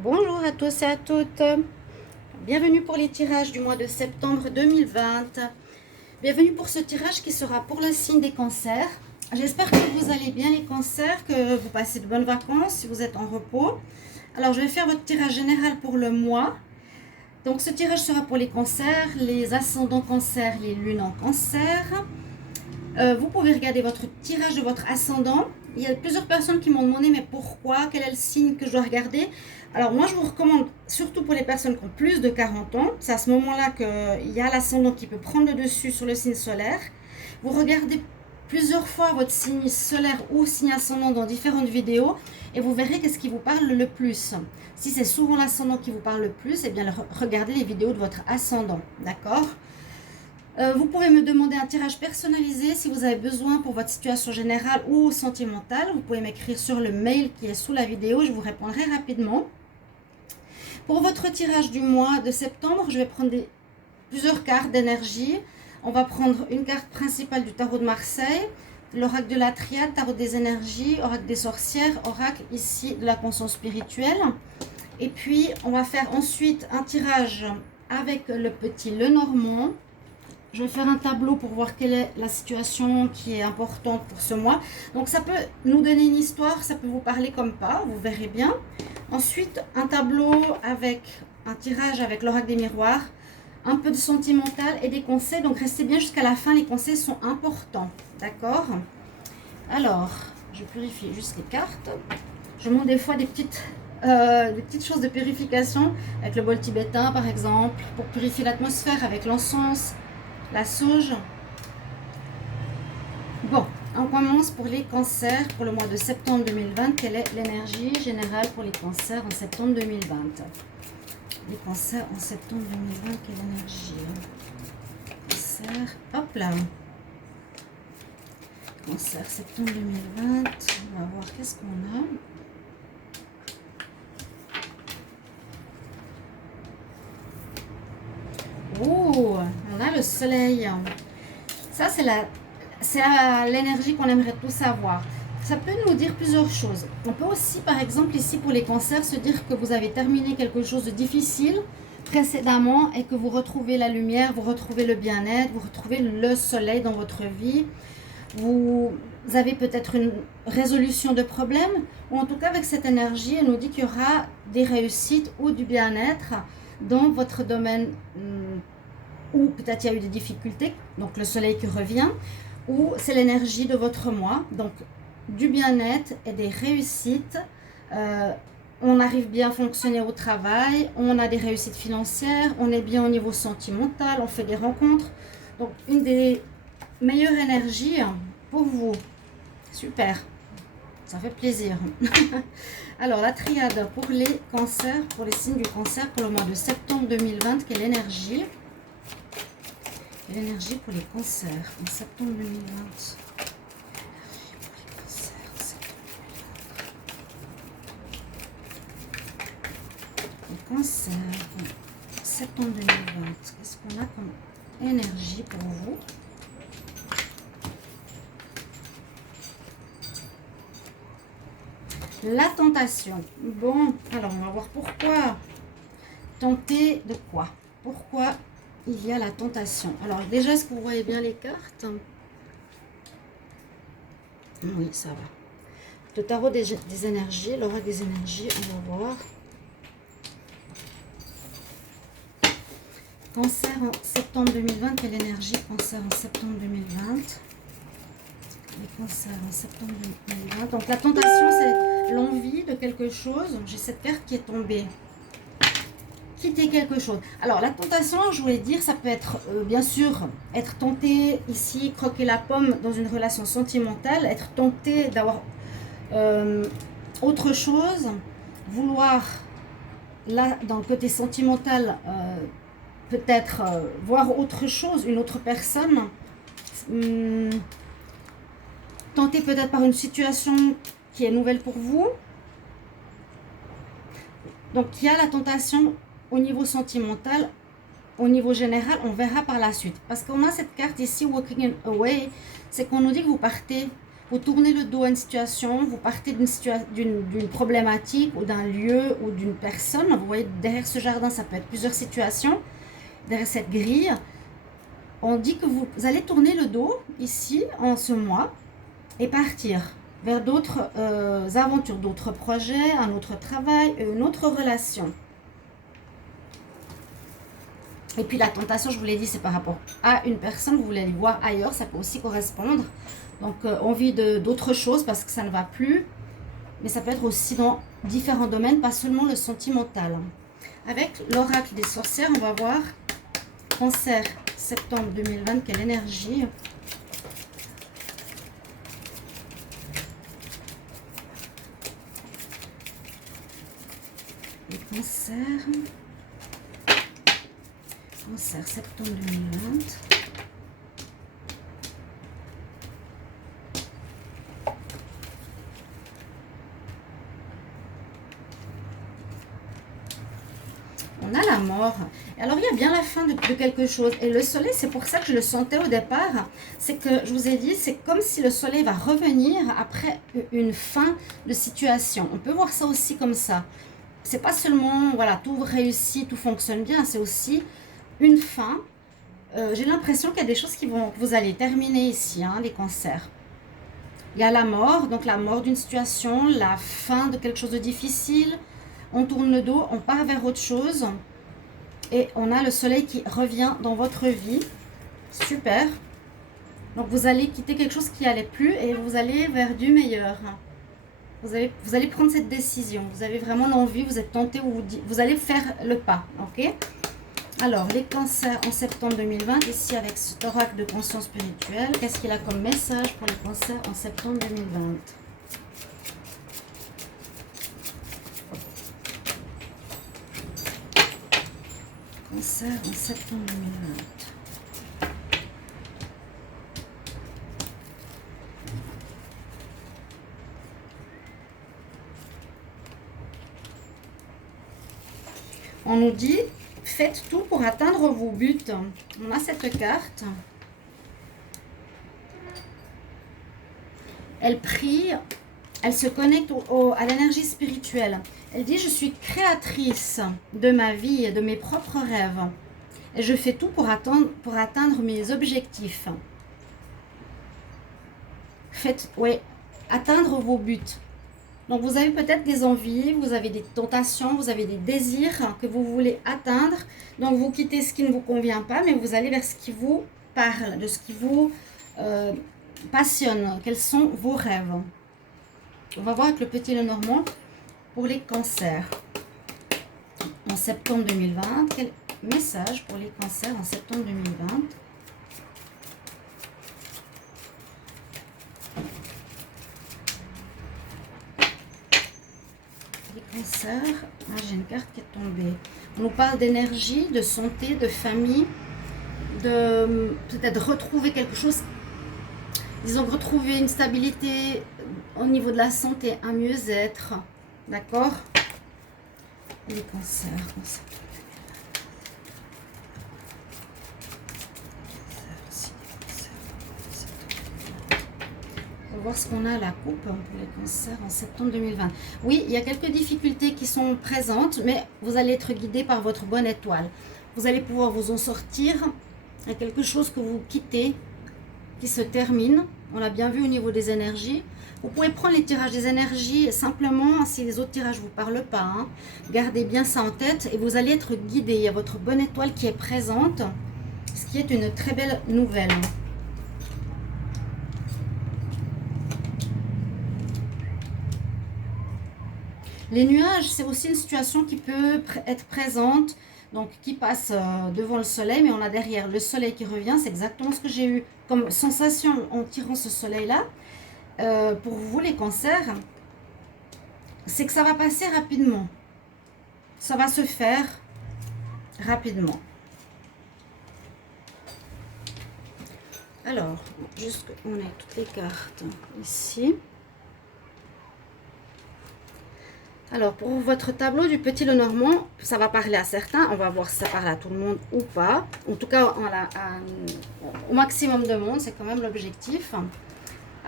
Bonjour à tous et à toutes. Bienvenue pour les tirages du mois de septembre 2020. Bienvenue pour ce tirage qui sera pour le signe des cancers. J'espère que vous allez bien les cancers, que vous passez de bonnes vacances si vous êtes en repos. Alors je vais faire votre tirage général pour le mois. Donc ce tirage sera pour les cancers, les ascendants cancers, les lunes en cancer. Vous pouvez regarder votre tirage de votre ascendant. Il y a plusieurs personnes qui m'ont demandé mais pourquoi, quel est le signe que je dois regarder. Alors moi je vous recommande, surtout pour les personnes qui ont plus de 40 ans, c'est à ce moment-là qu'il y a l'ascendant qui peut prendre le dessus sur le signe solaire. Vous regardez plusieurs fois votre signe solaire ou signe ascendant dans différentes vidéos et vous verrez qu'est-ce qui vous parle le plus. Si c'est souvent l'ascendant qui vous parle le plus, eh bien regardez les vidéos de votre ascendant, d'accord ? Vous pouvez me demander un tirage personnalisé si vous avez besoin pour votre situation générale ou sentimentale. Vous pouvez m'écrire sur le mail qui est sous la vidéo, je vous répondrai rapidement. Pour votre tirage du mois de septembre, je vais prendre plusieurs cartes d'énergie. On va prendre une carte principale du tarot de Marseille, l'oracle de la triade, tarot des énergies, oracle des sorcières, oracle ici de la conscience spirituelle. Et puis, on va faire ensuite un tirage avec le petit Lenormand. Je vais faire un tableau pour voir quelle est la situation qui est importante pour ce mois. Donc ça peut nous donner une histoire, ça peut vous parler comme pas, vous verrez bien. Ensuite, un tableau avec un tirage avec l'oracle des miroirs, un peu de sentimental et des conseils. Donc restez bien jusqu'à la fin, les conseils sont importants, d'accord? Alors, je purifie juste les cartes. Je montre des fois des petites choses de purification avec le bol tibétain par exemple, pour purifier l'atmosphère avec l'encens, la sauge. Bon, on commence pour les cancers pour le mois de septembre 2020. Quelle est l'énergie générale pour les cancers en septembre 2020? Les cancers en septembre 2020, quelle énergie? Cancer, hop là. Cancer, septembre 2020. On va voir qu'est-ce qu'on a. Oh, on a le soleil. Ça, c'est l'énergie qu'on aimerait tous avoir. Ça peut nous dire plusieurs choses. On peut aussi, par exemple, ici pour les cancers, se dire que vous avez terminé quelque chose de difficile précédemment et que vous retrouvez la lumière, vous retrouvez le bien-être, vous retrouvez le soleil dans votre vie. Vous avez peut-être une résolution de problème, ou en tout cas avec cette énergie, elle nous dit qu'il y aura des réussites ou du bien-être dans votre domaine, ou peut-être il y a eu des difficultés, donc le soleil qui revient, ou c'est l'énergie de votre mois, donc du bien-être et des réussites. On arrive bien à fonctionner au travail, on a des réussites financières, on est bien au niveau sentimental, on fait des rencontres, donc une des meilleures énergies pour vous. Super, ça fait plaisir. Alors, la triade pour les cancers, pour les signes du cancer pour le mois de septembre 2020, quelle énergie? Quelle énergie pour les cancers en septembre 2020? Les cancers en septembre 2020, qu'est-ce qu'on a comme énergie pour vous? La tentation. Bon, alors on va voir pourquoi. Tenter de quoi? Pourquoi il y a la tentation? Alors déjà, est-ce que vous voyez bien les cartes? Oui, ça va. Le tarot des énergies, l'oracle des énergies, on va voir. Cancer en septembre 2020, quelle énergie? Cancer en septembre 2020. Les cancers en septembre 2020. Donc la tentation, c'est l'envie de quelque chose. J'ai cette carte qui est tombée. Quitter quelque chose. Alors la tentation, je voulais dire, ça peut être bien sûr être tenté ici, croquer la pomme dans une relation sentimentale, être tenté d'avoir autre chose, vouloir là dans le côté sentimental peut-être voir autre chose, une autre personne. Tenté peut-être par une situation qui est nouvelle pour vous. Donc il y a la tentation au niveau sentimental, au niveau général, on verra par la suite. Parce qu'on a cette carte ici, Walking Away, c'est qu'on nous dit que vous partez, vous tournez le dos à une situation, vous partez d'une problématique ou d'un lieu ou d'une personne. Vous voyez, derrière ce jardin, ça peut être plusieurs situations. Derrière cette grille, on dit que vous allez tourner le dos ici en ce mois et partir vers d'autres aventures, d'autres projets, un autre travail, une autre relation. Et puis la tentation, je vous l'ai dit, c'est par rapport à une personne, vous voulez aller voir ailleurs, ça peut aussi correspondre. Donc envie d'autre chose parce que ça ne va plus. Mais ça peut être aussi dans différents domaines, pas seulement le sentimental. Avec l'oracle des sorcières, on va voir Cancer, septembre 2020, quelle énergie. Les cancers. Cancer, septembre 2020. On a la mort. Et alors, il y a bien la fin de quelque chose. Et le soleil, c'est pour ça que je le sentais au départ. C'est que, je vous ai dit, c'est comme si le soleil va revenir après une fin de situation. On peut voir ça aussi comme ça. C'est pas seulement, voilà, tout réussit, tout fonctionne bien. C'est aussi une fin. J'ai l'impression qu'il y a des choses que vous allez terminer ici, hein, les cancers. Il y a la mort, donc la mort d'une situation, la fin de quelque chose de difficile. On tourne le dos, on part vers autre chose. Et on a le soleil qui revient dans votre vie. Super. Donc vous allez quitter quelque chose qui n'allait plus et vous allez vers du meilleur. Vous allez prendre cette décision. Vous avez vraiment l'envie, vous êtes tenté ou vous allez faire le pas. Ok ? Alors, les cancers en septembre 2020, ici avec cet oracle de conscience spirituelle, qu'est-ce qu'il a comme message pour les cancers en septembre 2020 ? Cancer en septembre 2020. On nous dit, faites tout pour atteindre vos buts. On a cette carte. Elle prie, elle se connecte à l'énergie spirituelle. Elle dit, je suis créatrice de ma vie et de mes propres rêves. Et je fais tout pour atteindre mes objectifs. Faites, oui, atteindre vos buts. Donc, vous avez peut-être des envies, vous avez des tentations, vous avez des désirs que vous voulez atteindre. Donc, vous quittez ce qui ne vous convient pas, mais vous allez vers ce qui vous parle, de ce qui vous passionne. Quels sont vos rêves? On va voir avec le petit Lenormand pour les cancers. En septembre 2020, quel message pour les cancers en septembre 2020? Cancer, j'ai une carte qui est tombée. On nous parle d'énergie, de santé, de famille, de peut-être retrouver quelque chose, disons retrouver une stabilité au niveau de la santé, un mieux-être, d'accord? Les cancers, on va voir ce qu'on a à la coupe pour les cancers en septembre 2020. Oui, il y a quelques difficultés qui sont présentes, mais vous allez être guidé par votre bonne étoile. Vous allez pouvoir vous en sortir. Il y a quelque chose que vous quittez, qui se termine. On l'a bien vu au niveau des énergies. Vous pouvez prendre les tirages des énergies simplement, si les autres tirages ne vous parlent pas. Hein. Gardez bien ça en tête et vous allez être guidé. Il y a votre bonne étoile qui est présente, ce qui est une très belle nouvelle. Les nuages, c'est aussi une situation qui peut être présente, donc qui passe devant le soleil, mais on a derrière le soleil qui revient. C'est exactement ce que j'ai eu comme sensation en tirant ce soleil-là. Pour vous, les cancers, c'est que ça va passer rapidement. Ça va se faire rapidement. Alors, juste qu'on ait toutes les cartes ici. Alors, pour votre tableau du petit Lenormand, ça va parler à certains. On va voir si ça parle à tout le monde ou pas. En tout cas, au maximum de monde, c'est quand même l'objectif.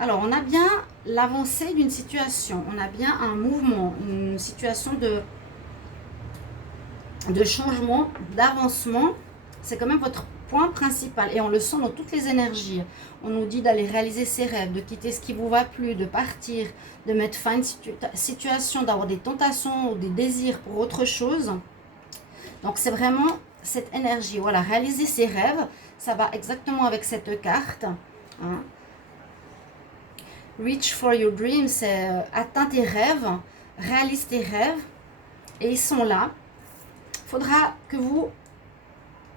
Alors, on a bien l'avancée d'une situation. On a bien un mouvement, une situation de changement, d'avancement. C'est quand même votre point principal. Et on le sent dans toutes les énergies. On nous dit d'aller réaliser ses rêves, de quitter ce qui ne vous va plus, de partir, de mettre fin à une situation, d'avoir des tentations ou des désirs pour autre chose. Donc, c'est vraiment cette énergie. Voilà, réaliser ses rêves. Ça va exactement avec cette carte. Hein. Reach for your dreams, c'est atteins tes rêves, réalise tes rêves. Et ils sont là. Il faudra que vous...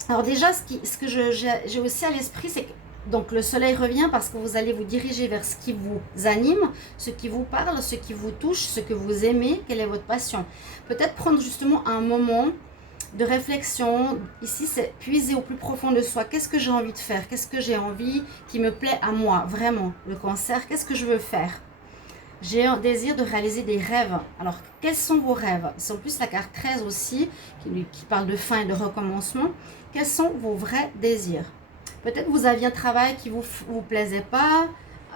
Alors déjà, ce que j'ai aussi à l'esprit, c'est que donc le soleil revient parce que vous allez vous diriger vers ce qui vous anime, ce qui vous parle, ce qui vous touche, ce que vous aimez, quelle est votre passion. Peut-être prendre justement un moment de réflexion. Ici, c'est puiser au plus profond de soi. Qu'est-ce que j'ai envie de faire? Qu'est-ce que j'ai envie qui me plaît à moi, vraiment? Le cancer, qu'est-ce que je veux faire? J'ai un désir de réaliser des rêves. Alors, quels sont vos rêves? C'est en plus la carte 13 aussi, qui parle de fin et de recommencement. Quels sont vos vrais désirs? Peut-être vous aviez un travail qui vous plaisait pas,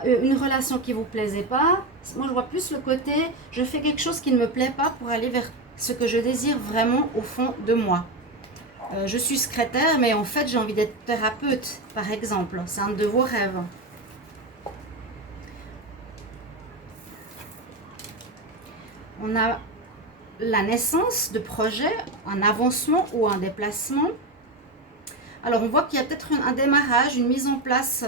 une relation qui vous plaisait pas. Moi, je vois plus le côté, je fais quelque chose qui ne me plaît pas pour aller vers ce que je désire vraiment au fond de moi. Je suis secrétaire, mais en fait, j'ai envie d'être thérapeute, par exemple. C'est un de vos rêves. On a la naissance de projets, un avancement ou un déplacement. Alors, on voit qu'il y a peut-être un démarrage, une mise en place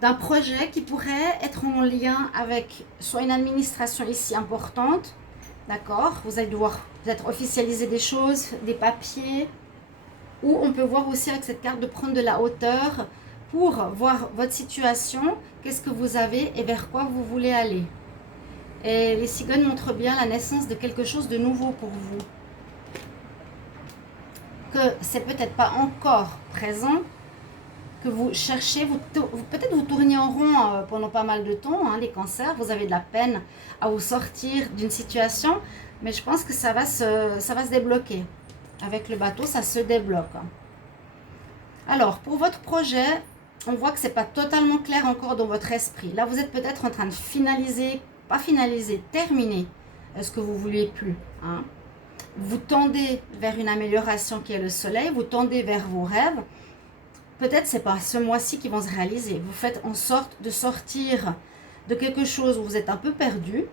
d'un projet qui pourrait être en lien avec soit une administration ici importante, d'accord? Vous allez devoir peut-être officialiser des choses, des papiers, ou on peut voir aussi avec cette carte de prendre de la hauteur pour voir votre situation, qu'est-ce que vous avez et vers quoi vous voulez aller. Et les cigognes montrent bien la naissance de quelque chose de nouveau pour vous. Que c'est peut-être pas encore présent, que vous cherchez, peut-être vous tournez en rond pendant pas mal de temps, hein, les cancers, vous avez de la peine à vous sortir d'une situation, mais je pense que ça va se débloquer. Avec le bateau, ça se débloque. Alors, pour votre projet, on voit que c'est pas totalement clair encore dans votre esprit. Là, vous êtes peut-être en train de finaliser, pas finaliser, terminer ce que vous vouliez plus. Hein. Vous tendez vers une amélioration qui est le soleil, vous tendez vers vos rêves. Peut-être c'est pas ce mois-ci qui vont se réaliser. Vous faites en sorte de sortir de quelque chose où vous êtes un peu perdu.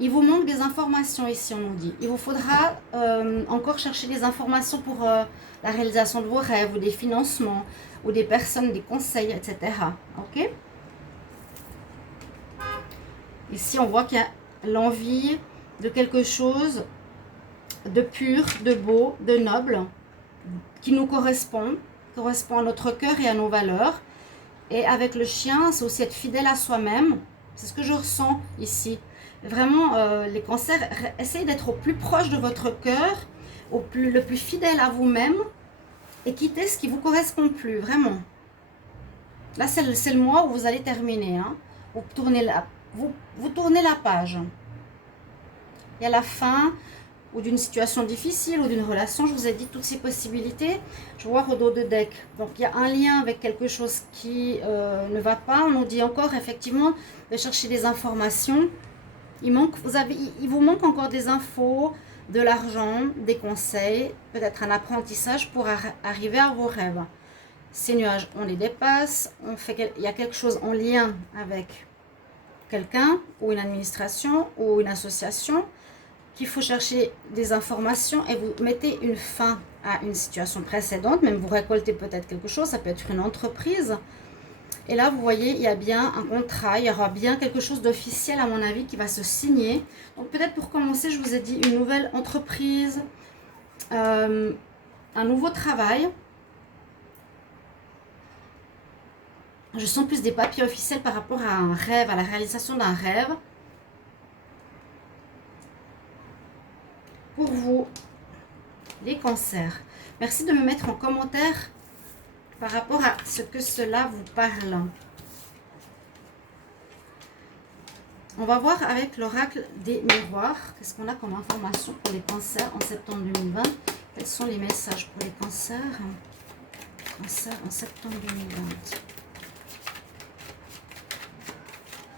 Il vous manque des informations ici, on nous dit. Il vous faudra encore chercher des informations pour la réalisation de vos rêves ou des financements ou des personnes, des conseils, etc. Ok? Ici, on voit qu'il y a l'envie de quelque chose de pur, de beau, de noble, qui nous correspond à notre cœur et à nos valeurs. Et avec le chien, c'est aussi être fidèle à soi-même. C'est ce que je ressens ici. Vraiment, les cancers, essayez d'être au plus proche de votre cœur, le plus fidèle à vous-même et quittez ce qui ne vous correspond plus, vraiment. Là, c'est le mois où vous allez terminer. Hein. Vous tournez la page. Il y a la fin ou d'une situation difficile ou d'une relation. Je vous ai dit toutes ces possibilités. Je vois au dos de deck. Donc, il y a un lien avec quelque chose qui ne va pas. On nous dit encore, effectivement, de chercher des informations. Il vous manque encore des infos, de l'argent, des conseils, peut-être un apprentissage pour arriver à vos rêves. Ces nuages, on les dépasse. Il y a quelque chose en lien avec quelqu'un ou une administration ou une association qu'il faut chercher des informations et vous mettez une fin à une situation précédente, même vous récoltez peut-être quelque chose, ça peut être une entreprise. Et là, vous voyez, il y a bien un contrat, il y aura bien quelque chose d'officiel, à mon avis, qui va se signer. Donc peut-être pour commencer, je vous ai dit une nouvelle entreprise, un nouveau travail. Je sens plus des papiers officiels par rapport à un rêve, à la réalisation d'un rêve. Pour vous, les cancers. Merci de me mettre en commentaire par rapport à ce que cela vous parle. On va voir avec l'oracle des miroirs. Qu'est-ce qu'on a comme information pour les cancers en septembre 2020? Quels sont les messages pour les cancers? Cancers en septembre 2020.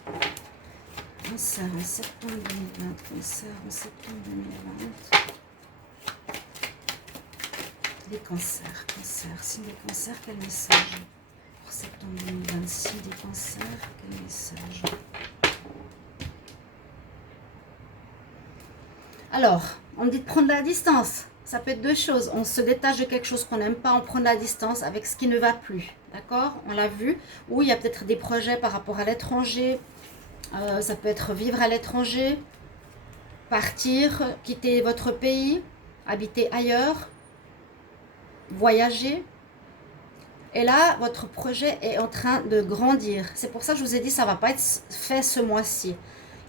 Cancer en septembre 2020. Cancer en septembre 2020. Les cancers. Cancer. Signe des cancers, quel message pour septembre 2020? Signe des cancers, quel message? Alors, on dit de prendre la distance. Ça peut être deux choses. On se détache de quelque chose qu'on n'aime pas, on prend la distance avec ce qui ne va plus. D'accord? On l'a vu. Ou il y a peut-être des projets par rapport à l'étranger. Ça peut être vivre à l'étranger, partir, quitter votre pays, habiter ailleurs, voyager. Et là, votre projet est en train de grandir. C'est pour ça que je vous ai dit, ça ne va pas être fait ce mois-ci.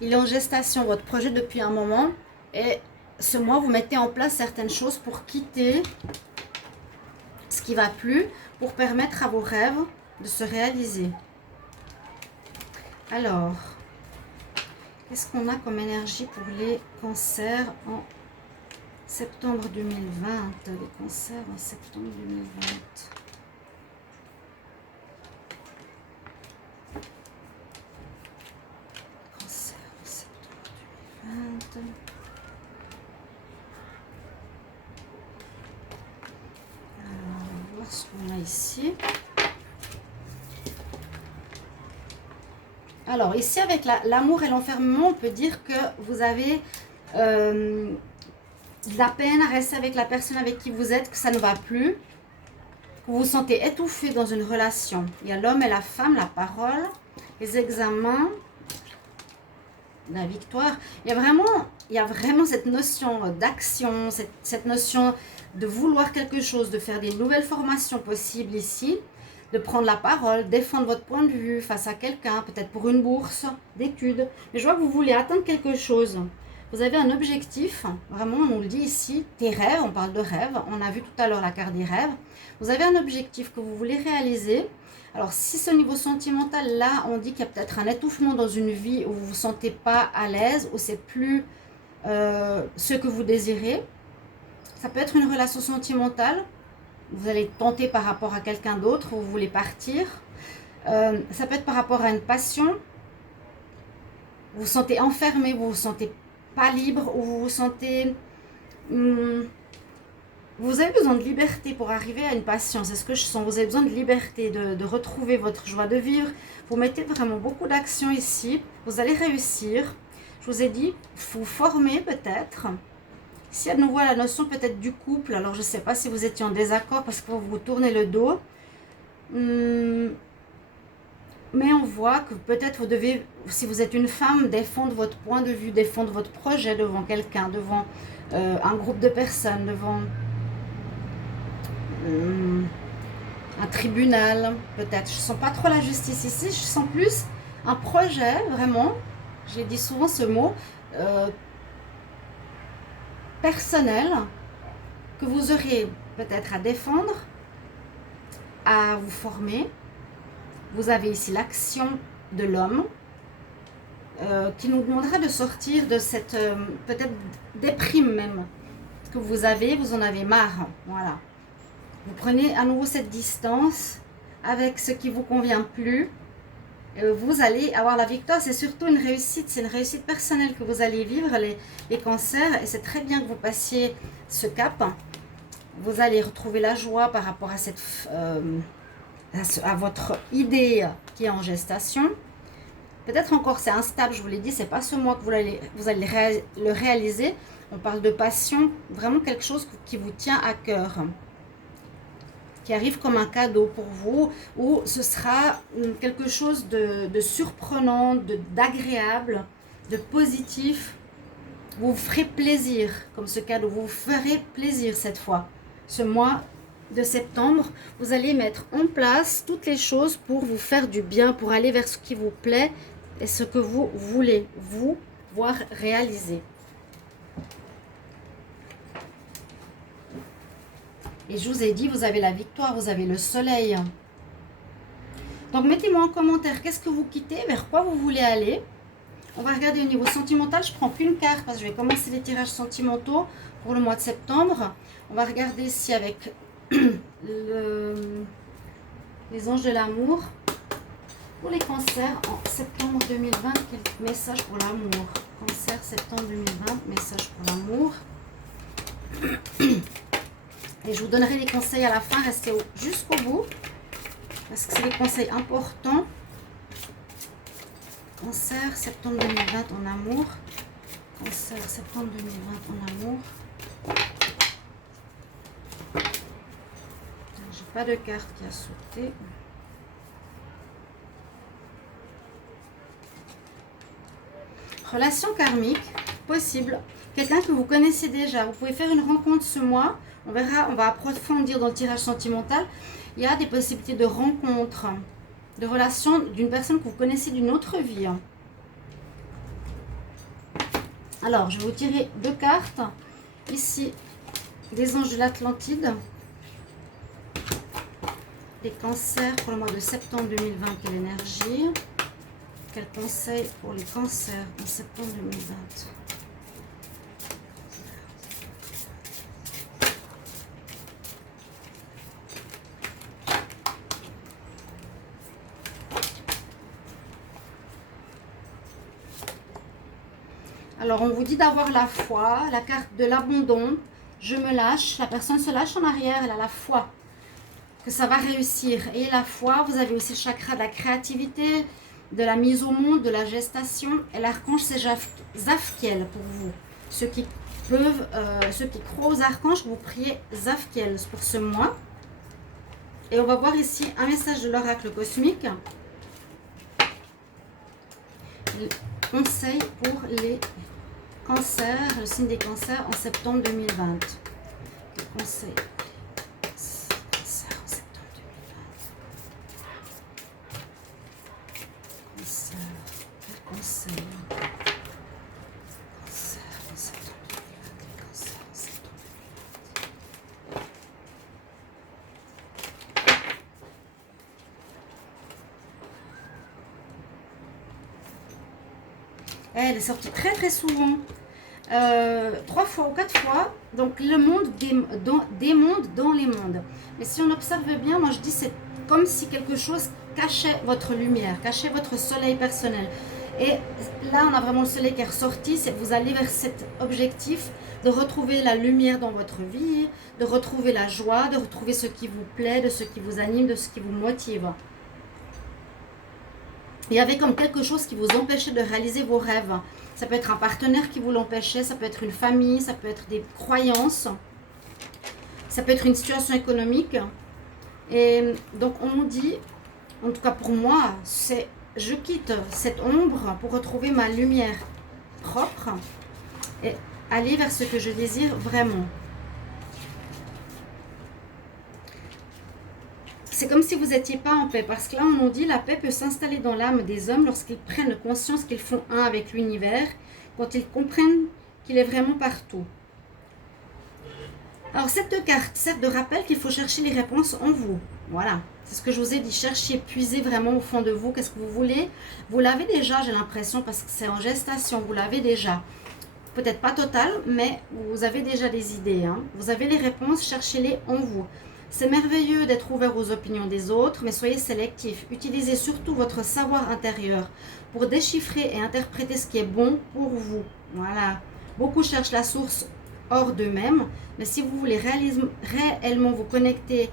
Il est en gestation, votre projet, depuis un moment. Et ce mois, vous mettez en place certaines choses pour quitter ce qui ne va plus, pour permettre à vos rêves de se réaliser. Alors, qu'est-ce qu'on a comme énergie pour les cancers en septembre 2020? Les cancers en septembre 2020. Cancer en septembre 2020. Alors, on va voir ce qu'on a ici. Alors, ici, avec l'amour et l'enfermement, on peut dire que vous avez de la peine à rester avec la personne avec qui vous êtes, que ça ne va plus, que vous vous sentez étouffé dans une relation. Il y a l'homme et la femme, la parole, les examens, la victoire. Il y a vraiment cette notion d'action, cette notion de vouloir quelque chose, de faire des nouvelles formations possibles ici, de prendre la parole, défendre votre point de vue face à quelqu'un, peut-être pour une bourse d'études. Mais je vois que vous voulez atteindre quelque chose. Vous avez un objectif, vraiment on nous le dit ici, tes rêves, on parle de rêves, on a vu tout à l'heure la carte des rêves. Vous avez un objectif que vous voulez réaliser. Alors si c'est au niveau sentimental, là on dit qu'il y a peut-être un étouffement dans une vie où vous ne vous sentez pas à l'aise, où c'est plus ce que vous désirez. Ça peut être une relation sentimentale. Vous allez tenter par rapport à quelqu'un d'autre, vous voulez partir. Ça peut être par rapport à une passion. Vous vous sentez enfermé, vous vous sentez pas libre, ou vous vous sentez... vous avez besoin de liberté pour arriver à une passion, c'est ce que je sens. Vous avez besoin de liberté, de retrouver votre joie de vivre. Vous mettez vraiment beaucoup d'action ici. Vous allez réussir. Je vous ai dit, vous formez peut-être. S'il y a de nouveau la notion peut-être du couple, alors je ne sais pas si vous étiez en désaccord parce que vous vous tournez le dos. Mais on voit que peut-être vous devez, si vous êtes une femme, défendre votre point de vue, défendre votre projet devant quelqu'un, devant un groupe de personnes, devant un tribunal, peut-être. Je ne sens pas trop la justice ici, je sens plus un projet, vraiment, j'ai dit souvent ce mot, personnel, que vous aurez peut-être à défendre, à vous former. Vous avez ici l'action de l'homme qui nous demandera de sortir de cette peut-être déprime même que vous en avez marre. Voilà. Vous prenez à nouveau cette distance avec ce qui vous convient plus. Vous allez avoir la victoire. C'est surtout une réussite. C'est une réussite personnelle que vous allez vivre, les cancers. Et c'est très bien que vous passiez ce cap. Vous allez retrouver la joie par rapport à cette... à votre idée qui est en gestation. Peut-être encore c'est instable, je vous l'ai dit, c'est pas ce mois que vous allez le réaliser. On parle de passion, vraiment quelque chose qui vous tient à cœur, qui arrive comme un cadeau pour vous, ou ce sera quelque chose de surprenant, d'agréable, de positif. Vous vous ferez plaisir comme ce cadeau, vous vous ferez plaisir cette fois. Ce mois de septembre, vous allez mettre en place toutes les choses pour vous faire du bien, pour aller vers ce qui vous plaît et ce que vous voulez vous voir réaliser. Et je vous ai dit, vous avez la victoire, vous avez le soleil. Donc mettez-moi en commentaire, qu'est-ce que vous quittez, vers quoi vous voulez aller. On va regarder au niveau sentimental, je prends qu'une carte parce que je vais commencer les tirages sentimentaux pour le mois de septembre. On va regarder ici avec les anges de l'amour. Pour les cancers en septembre 2020, quel message pour l'amour? Cancer, septembre 2020, message pour l'amour. Et je vous donnerai les conseils à la fin, restez jusqu'au bout. Parce que c'est des conseils importants. Cancer, septembre 2020 en amour. Cancer, septembre 2020 en amour. J'ai pas de carte qui a sauté. Relation karmique, possible. Quelqu'un que vous connaissez déjà. Vous pouvez faire une rencontre ce mois. On verra, on va approfondir dans le tirage sentimental. Il y a des possibilités de rencontre, de relation d'une personne que vous connaissez d'une autre vie. Alors, je vais vous tirer 2 cartes. Ici, les anges de l'Atlantide. Les cancers pour le mois de septembre 2020, quelle énergie? Quel conseil pour les cancers en septembre 2020? Alors, on vous dit d'avoir la foi, la carte de l'abandon. Je me lâche, la personne se lâche en arrière, elle a la foi que ça va réussir. Et la foi, vous avez aussi le chakra de la créativité, de la mise au monde, de la gestation. Et l'archange, c'est Zafkiel pour vous. Ceux qui croient aux archanges, vous priez Zafkiel pour ce mois. Et on va voir ici un message de l'oracle cosmique. Conseil pour les cancers, le signe des cancers en septembre 2020. Le conseil. Elle est sortie très très souvent, 3 fois ou 4 fois. Donc le monde des mondes dans les mondes. Mais si on observe bien, moi je dis c'est comme si quelque chose cachait votre lumière, cachait votre soleil personnel. Et là on a vraiment le soleil qui est ressorti, c'est vous allez vers cet objectif de retrouver la lumière dans votre vie, de retrouver la joie, de retrouver ce qui vous plaît, de ce qui vous anime, de ce qui vous motive. Il y avait comme quelque chose qui vous empêchait de réaliser vos rêves. Ça peut être un partenaire qui vous l'empêchait, ça peut être une famille, ça peut être des croyances, ça peut être une situation économique. Et donc on nous dit, en tout cas pour moi, c'est je quitte cette ombre pour retrouver ma lumière propre et aller vers ce que je désire vraiment. C'est comme si vous n'étiez pas en paix, parce que là, on nous dit la paix peut s'installer dans l'âme des hommes lorsqu'ils prennent conscience qu'ils font un avec l'univers, quand ils comprennent qu'il est vraiment partout. Alors, cette carte sert de rappel qu'il faut chercher les réponses en vous. Voilà, c'est ce que je vous ai dit, cherchez, puisez vraiment au fond de vous, qu'est-ce que vous voulez. Vous l'avez déjà, j'ai l'impression, parce que c'est en gestation, vous l'avez déjà. Peut-être pas total, mais vous avez déjà des idées. Hein. Vous avez les réponses, cherchez-les en vous. C'est merveilleux d'être ouvert aux opinions des autres, mais soyez sélectif. Utilisez surtout votre savoir intérieur pour déchiffrer et interpréter ce qui est bon pour vous. Voilà. Beaucoup cherchent la source hors d'eux-mêmes, mais si vous voulez réellement vous connecter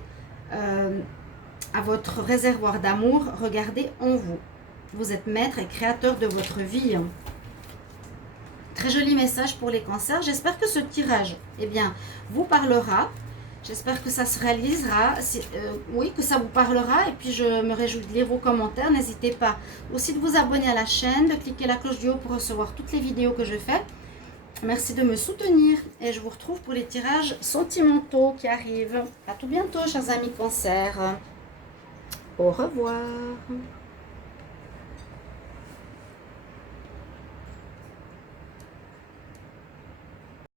à votre réservoir d'amour, regardez en vous. Vous êtes maître et créateur de votre vie. Très joli message pour les cancers. J'espère que ce tirage, vous parlera. J'espère que ça se réalisera, oui, que ça vous parlera. Et puis, je me réjouis de lire vos commentaires. N'hésitez pas aussi de vous abonner à la chaîne, de cliquer la cloche du haut pour recevoir toutes les vidéos que je fais. Merci de me soutenir. Et je vous retrouve pour les tirages sentimentaux qui arrivent. À tout bientôt, chers amis cancers. Au revoir.